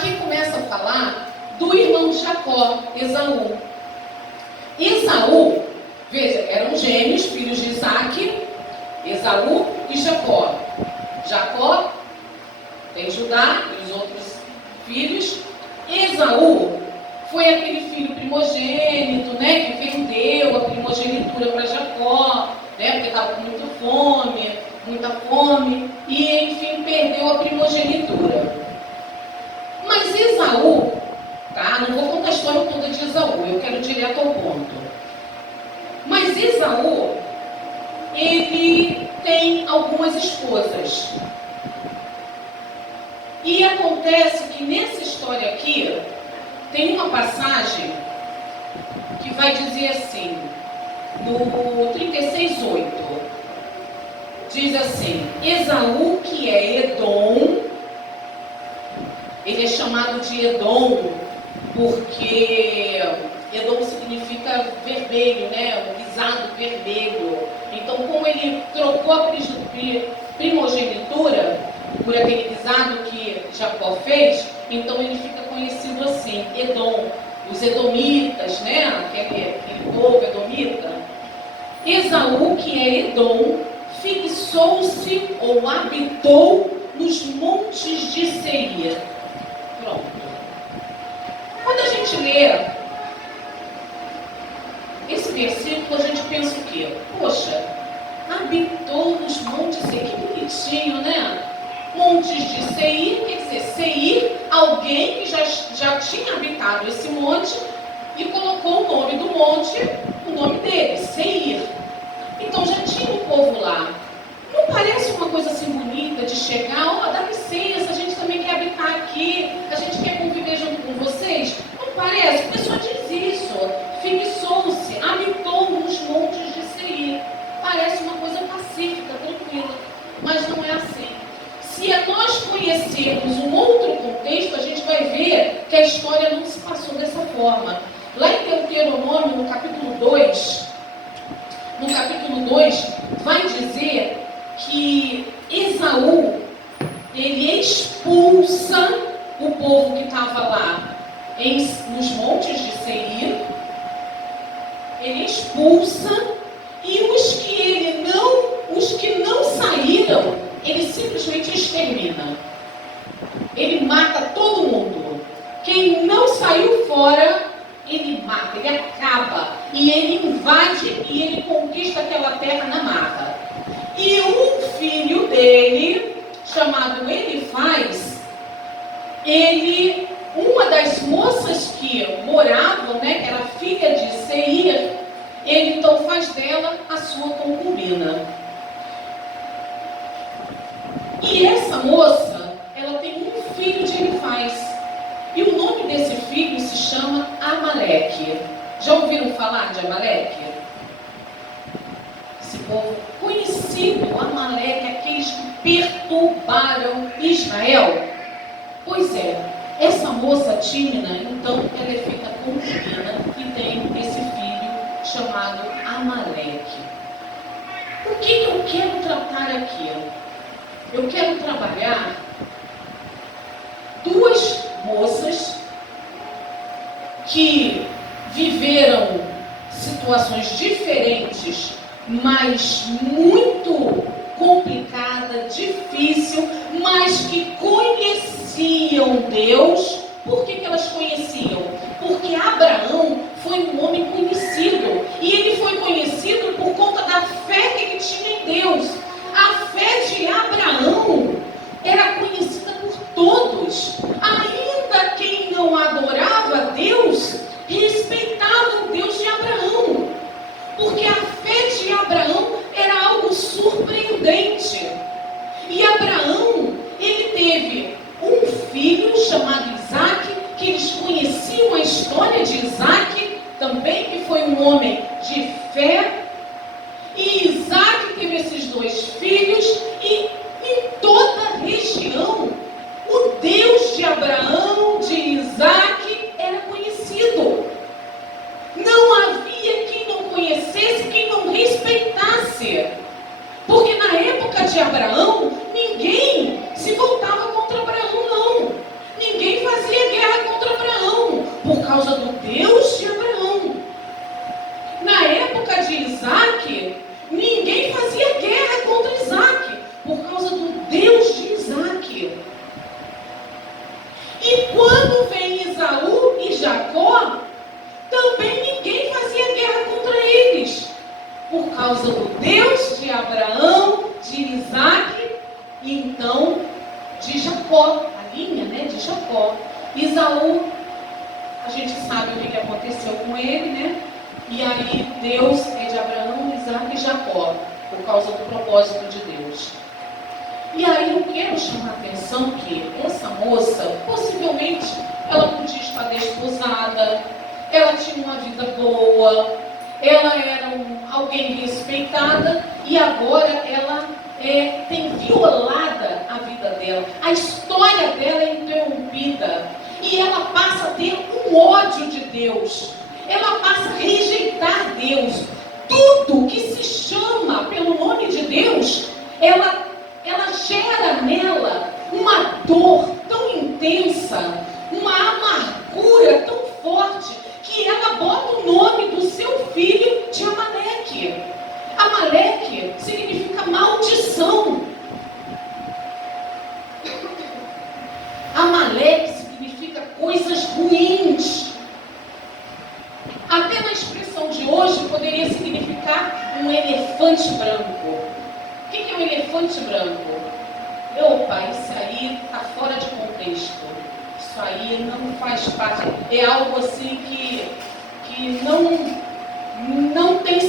aqui começa a falar do irmão de Jacó, Esaú. Esaú, veja, eram gêmeos, filhos de Isaac, Esaú e Jacó. Jacó tem Judá e os outros filhos. Esaú foi aquele filho primogênito, né, que vendeu a primogenitura para Jacó, né, porque estava com muita fome, e enfim perdeu a primogenitura. Mas Esaú, tá? Não vou contar a história toda de Esaú, eu quero ir direto ao ponto. Mas Esaú, ele tem algumas esposas. E acontece que nessa história aqui, tem uma passagem que vai dizer assim, no 36:8, diz assim: Esaú, que é Edom, ele é chamado de Edom porque Edom significa vermelho, né? Um guisado vermelho. Então, como ele trocou a primogenitura por aquele guisado que Jacó fez, então ele fica conhecido assim, Edom. Os edomitas, né? Aquele povo edomita. Esaú, que é Edom, fixou-se ou habitou nos montes de Seir. Pronto. Quando a gente lê esse versículo, a gente pensa o quê? Poxa, habitou nos montes de Seir, que bonitinho, né? Montes de Seir, quer dizer, Seir, alguém que já tinha habitado esse monte e colocou o nome do monte, o nome dele, Seir. Então já tinha um povo lá. Não parece uma coisa assim bonita de chegar, dá licença, a gente também quer habitar aqui, a gente quer conviver junto com vocês? Não parece? A pessoa diz isso, fixou-se, habitou nos montes de Seir. Parece uma coisa pacífica, tranquila, mas não é assim. Se nós conhecermos um outro contexto, a gente vai ver que a história não se passou dessa forma. Lá em Deuteronômio, no capítulo 2, vai dizer que Esaú, ele expulsa o povo que estava lá nos montes de Seir, ele expulsa, e os que não saíram, ele simplesmente extermina. Ele mata todo mundo. Quem não saiu fora, ele mata, ele acaba. E ele invade e ele conquista aquela terra na marra. E um filho dele, chamado Elifaz, uma das moças que moravam, né, que era filha de Seir, ele então faz dela a sua concubina. E essa moça, ela tem um filho de Elifaz. E o nome desse filho se chama Amaleque. Já ouviram falar de Amaleque? Esse povo conhecido, Amaleque, aqueles que perturbaram Israel. Pois é, essa moça Tímina, então, ela é feita concubina e tem esse filho chamado Amaleque. O que eu quero tratar aqui? Eu quero trabalhar duas moças que viveram situações diferentes, mas muito complicada, difícil, mas que conheciam Deus. Por que elas conheciam? Porque Abraão foi um homem conhecido, e ele foi conhecido por conta da fé que ele tinha em Deus. A fé de Abraão era conhecida por todos. Ainda quem não adorava Deus, respeitava o Deus de Abraão. Porque a fé de Abraão era algo surpreendente. E Abraão, ele teve um filho chamado Isaac, que eles conheciam a história de Isaac, também que foi um homem de fé. E Isaac teve esses dois filhos, e em toda a região, o Deus de Abraão, de Isaac, era conhecido. Não havia quem não conhecesse, quem não respeitasse. Porque na época de Abraão, ninguém se voltava contra Abraão, não. Ninguém fazia quando vem Esaú e Jacó, também ninguém fazia guerra contra eles, por causa do Deus de Abraão, de Isaac e então de Jacó, a linha, de Jacó. Esaú, a gente sabe o que aconteceu com ele, E aí Deus é de Abraão, Isaac e Jacó, por causa do propósito de Deus. E aí eu quero chamar a atenção que essa moça, possivelmente, ela podia estar desposada, ela tinha uma vida boa, ela era alguém respeitada, e agora ela tem violada a vida dela. A história dela é interrompida, e ela passa a ter um ódio de Deus. Ela passa a rejeitar Deus. Tudo que se chama pelo nome de Deus, ela gera nela uma dor tão intensa, uma amargura tão forte, que ela bota o nome do seu filho de Amaleque. Amaleque significa maldição. Amaleque significa coisas ruins. Até na expressão de hoje poderia significar um elefante branco. O que é um elefante branco? Opa, isso aí está fora de contexto. Isso aí não faz parte. É algo assim que não tem